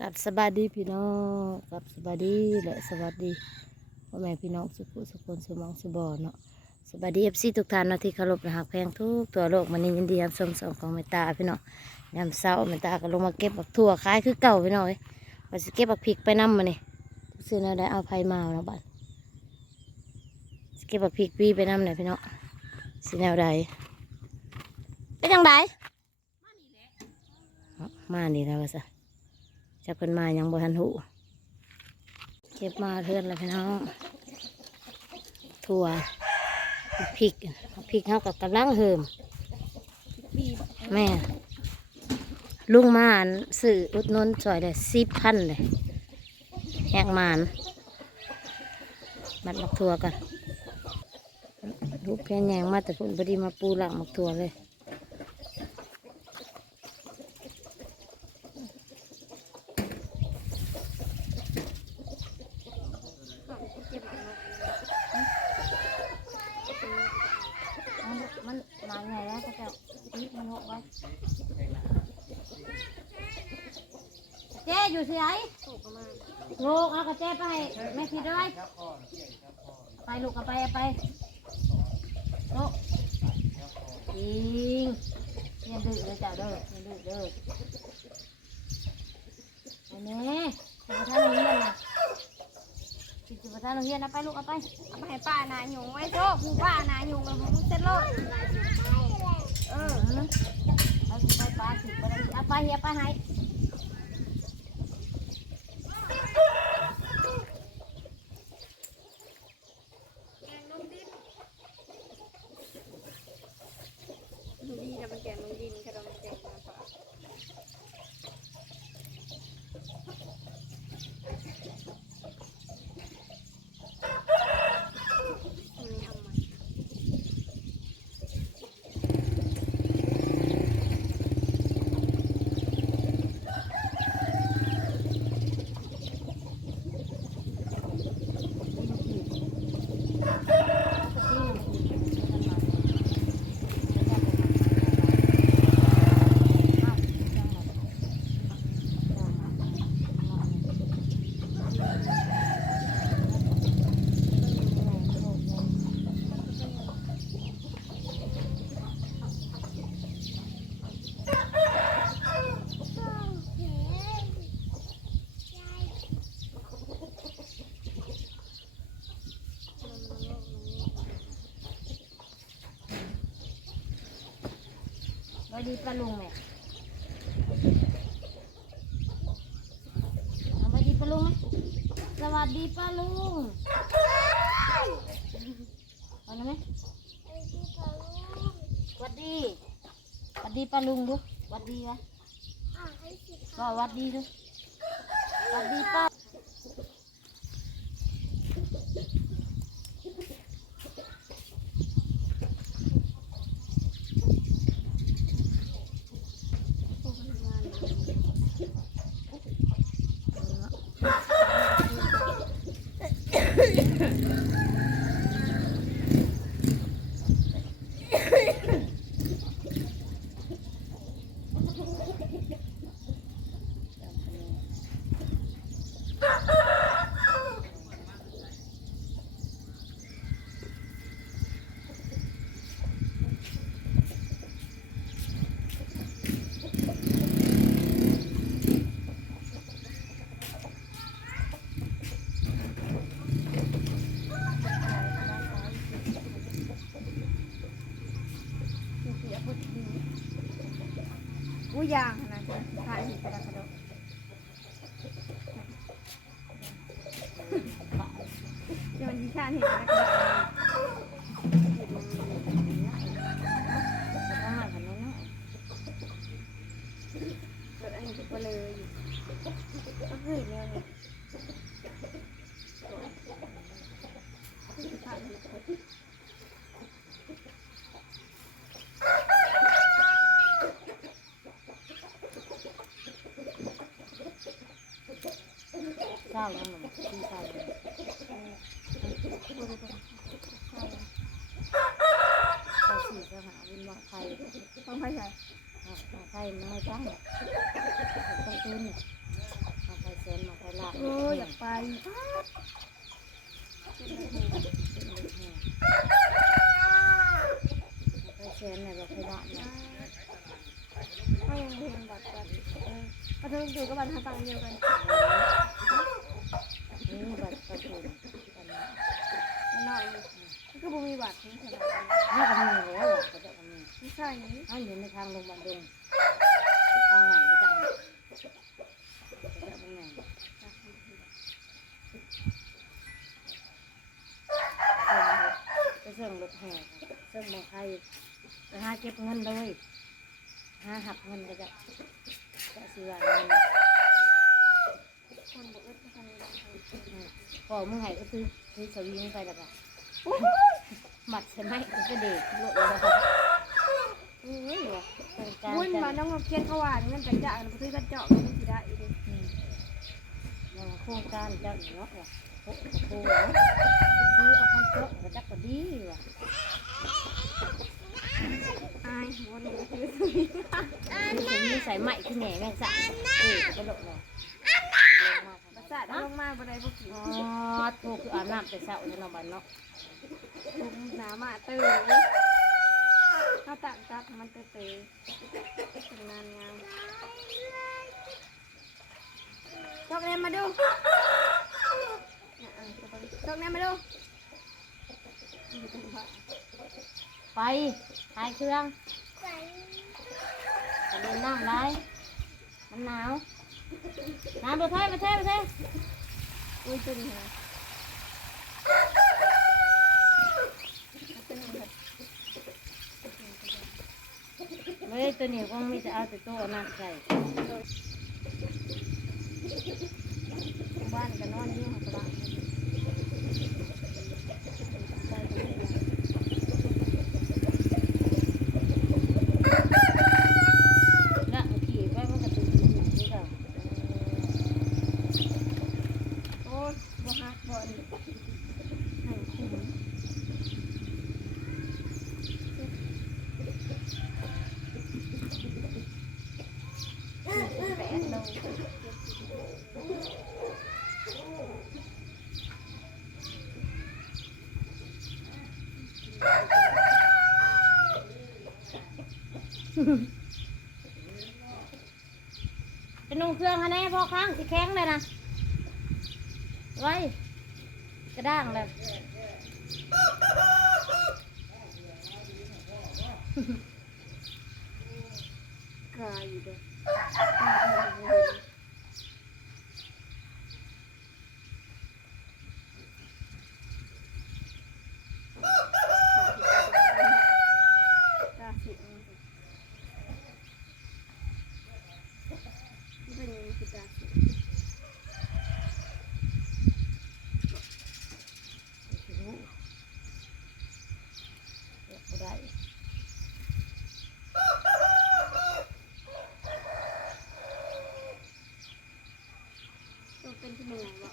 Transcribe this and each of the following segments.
กับสบายดีพี่น้องกับสบายดีและสวัสดีพ่อแม่พี่น้องสุขุสุคนสุหมองสุบอเนาะสบายดีเอฟซีทุกท่านเนาะที่เคารพนะฮักแพงทุกตัวโลกมันนี้ยินดียามชมสองของเมตตาพี่น้องยามเช้าเมตตาก็ลงมาเก็บบักถั่วขายคือเก่าพี่น้องเอ้ยว่าสิเก็บบักพริกไปนำมานี่ซื้อแนวใดเอาไผมาเอาเนาะบัดสิเก็บบักพริกปีไปนำหน่อยพี่น้องสิแนวใดเป็นจังไดมานี่แล้วว่าซะ จะเป็นมายังบ่ทันหูเก็บมาเพื่อนแล้วพี่น้องถั่วพริกพริกเขากับกำลังเหิมแม่ลุงมาอันสื่ออุดหนุนจ่อยเลยสิบพันเลยแหกมานมัดมักถั่วกันลูกแค่แยงมาแต่พุ่นพอดีมาปูหลังหมักถั่วเลย มันมาไงแล้วก็จะตีมันหกไว้เจ๊ อยู่ที่ไหนลูกเอากระเจ๊ไปให้แม่คิดด้วยไปลูกเอาไปเอาไปลูกจริงอย่าดื้อเลยจ้าเด้ออย่าดื้อเด้ออันนี้สิบท่านโรงเรียนนะสิบท่านโรงเรียนนะไปลูกเอาไปเอาไปให้ป้านาหยุงไว้โชคผู้ป้านาหยุงแล้วมึงเสร็จโลดเออเอาสิไปปลาสิไปเลยเอาไปเฮียไปให้ ดีนะมันแกงมันดินกระดองแกงมาป่าอันนี้เอามา ส วัสดีป้าลุงแม่สวัสดีป้าลุงไหมสวัสดีป้าลุงเอาหน่อยไหมสวัสดีสวัสดีป้าลุงดูสวัสดีวะก็สวัสดีดูสวัสดีป้า อย่างนะถ่ายหินกระดกกระดกเดี๋ยวมันดิชาเห็นกระดกกระดก เอามาทำไมเนาะ เกิดอันนี้ก็เลยอยู่ก็เฮ้ยเนี่ยเนี่ยถ่ายหินกระดก เจ้ายังหนุ่มที่เจ้ายังเขาสี่สหาวินมาไทยต้องไปใส่มาไทยน้อยจังต้องตื้นมาโอ้ยอยากไปไปเชนเนี่ยบอกให้บ้านเนี่ยไม่ยังเห็นบัตรบัตรเออบัตรอยู่กับบัตรทางฝั่งเดียวกัน นี่บัตระตูกันมันน้อยอยู่มันก็บ่มีบัตรนี่ขนาดนั้นนี่ก็มีแล้วหรอกก็จะมีไม่ใช่นี่อันอยู่ในทางลงบันดงทางไหนก็จะเอาจะเอาตรงไหนไปเสื่องรถแห่เสื่องบางใครไปหาเก็บเงินเลยหาหักเงินก็จะจะซื้อเงินคนบอกเอ็ดไม่ทันเลย พอมึงให้ก็ซื้อซื้อสวิงไปแล้วก็โอ้ยหมัดใช่ไหมมันก็เด็กโลดแล้วก็นี่เหรอเป็นการวุ้นจัมาดน้องเกียนเขาว่าเงินจากจ่ายมันซื้อกันเจาะมันสิได้อีกอืมอย่างโครงการเจ้าหนูเนาะว่ะโคโคเนาะคือเอาคันโจ๊กก็จักก็ดีว่ะอายหัวหนูคือซื้อคือผมมีใส่ไหมขึ้นแหน่แม่งสะเออก็โลดเลย ประสาทเอา ลงมาบ่ได้บ่กินอ๋อถูกคืออาบน้ำแต่เช้าจะนอนบ้านเนาะผมหนามาเตยถ้าตักตักมันเตยเตยเป็นานงามจอกเนมมาดูจอกเนมมาดู ไปถ่ายเครื่องไปเล่นน้ำไรมันหนาวน้ำไปเทไปเทไปเท อุ้ยตัวนี้เหรอเฮ้ยตัวนี้ก็ไม่จะเอาแต่ตัวน้ำใส่บ้านก็นอนอยู่หักบ้านใส่ตัวนี้ ละขี่ไปมันก็ตื่นนี่ก็ โอ้ยบ่ฮักบ่นี่ให้คุ้มแปดโล เป็นนุ่งเครื่องคะแน่พอค้างสิแข็งเลยนะ ไว้ กระด้างเลยกายอยู่เด้อตาสิเอาสินี่เป็นยังไงคือตาสิ เดี๋ยวบ่ได้ ตัวเป็นที่เป็นไงบ่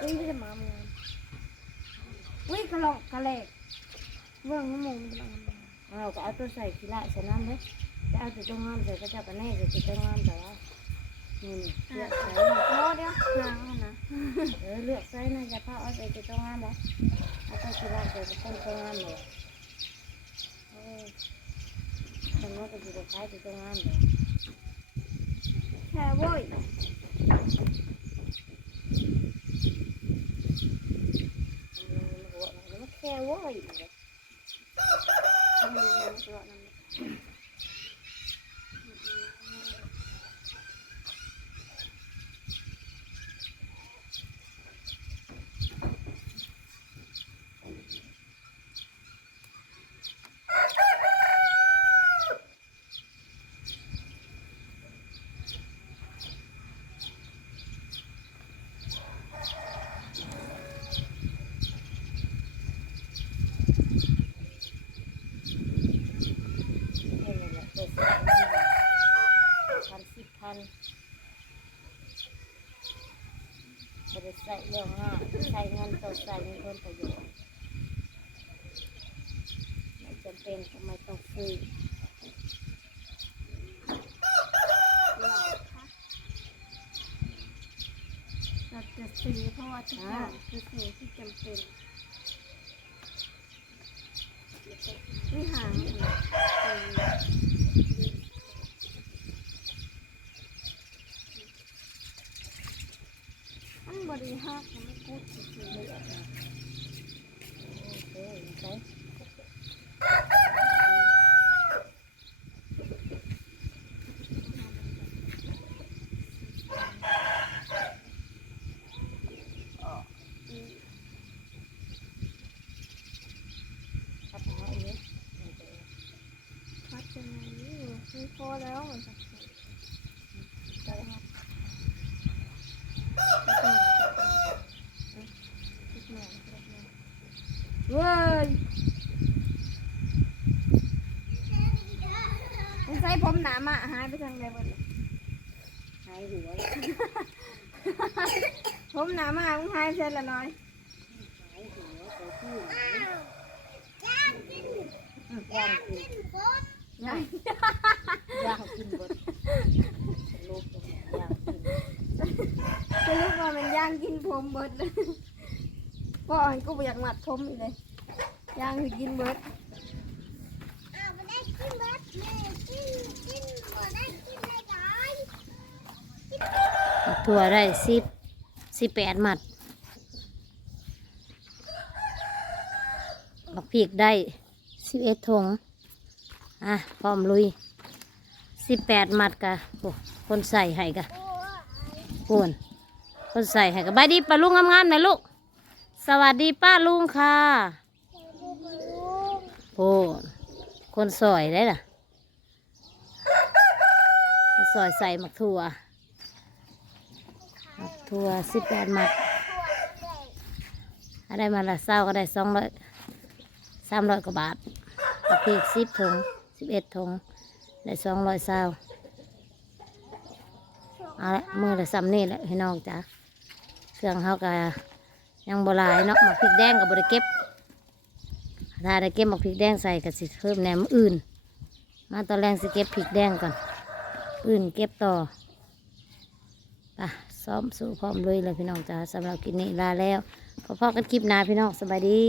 อุ้ยจะมาเมืองอุ้ย กระหลอกกระเหลกเบื้องหัวหมูมันกำลังมาเราก็เอาตัวใส่ขี้ละใส่น้ำเลยจะเอาตัวตรงงามใส่ก็จะไปแน่ใส่ตัวตรงงามแต่ว่านี่เลือกใส่โอ้เดี๋ยวหางนะเออเลือกใส่นะจะพาเอาใส่ตัวตรงงามเลยเอาตัวขี้ละใส่ตัวตรงตรงงามเลยเออคนว่าก็จะใช้ตัวตรงงามเลยแค่โว้ย มันแค่โว้ย ทำดูมันตัวนั้น บริ ใส่เรื่องง่ายใช้เงินตัวใส่เงินเพิ่มประโยชน์ไม่จำเป็นทำไมต้องซื้อเราจะซื้อเพราะว่าทุกอย่างคือสิ่งที่จำเป็นนี่หางเป็นอัน บริหารมันไม่กูดจริงๆเลยอะโอเคใช่ครับเอาอันนี้พัดยังไงนี่ไม่พอแล้วเสร็จแล้วเว้ยมันใส่ผมหนามาหายไปทา งไหนหมดเหายหัวผมหนามามึงหายเสร็จล้วน้อยหายหัวตัวผู้ย่างกินย่างกินนะย่างกินบดลูกตรงนี้ย่างกินจะรู้ว่ามันย่างกินผมเบิดเลยพ่อให้กูไปอยากหมัดผมอีกเลยย่างคือกินเบิด ถั่วได้สิบสิบแปดหมัดบักพีกได้สิบเอ็ดถงอะพร้อมลุยสิบแปดหมัดกะโอ้คนใส่ให้กะปูนคนใส่ให้กะบายดีป้าลุงงามๆนะลูก สวัสดีป้าลุงค่ะโอ้คนสอยได้ล่ะคนสอยใส่หมักถั่ว ทัวสิบแปดมัดอะไรมาละเศร้าก็ได้สองร้อยสามร้อยกว่าบาทกระเพกสิบถุงสิบเอ็ดถุงได้สองร้อยเศร้าเอาละมือละซ้ำนี่แหละพี่น้องจ้ะเครื่องเขาก็ยังโบลายเนาะหมักพริกแดงกับบริเก็บถ้าได้เก็บหมักพริกแดงใส่ก็สิเพิ่มแหนมอื่น มาตอนแรงสิเก็บพริกแดงก่อน อื่นเก็บต่อไป ซ้อมสู่พร้อมลุยเลยพี่น้องจ้าสำหรับคลิปนี้ลาแล้วพอๆกันคลิปหน้าพี่น้องสบายดี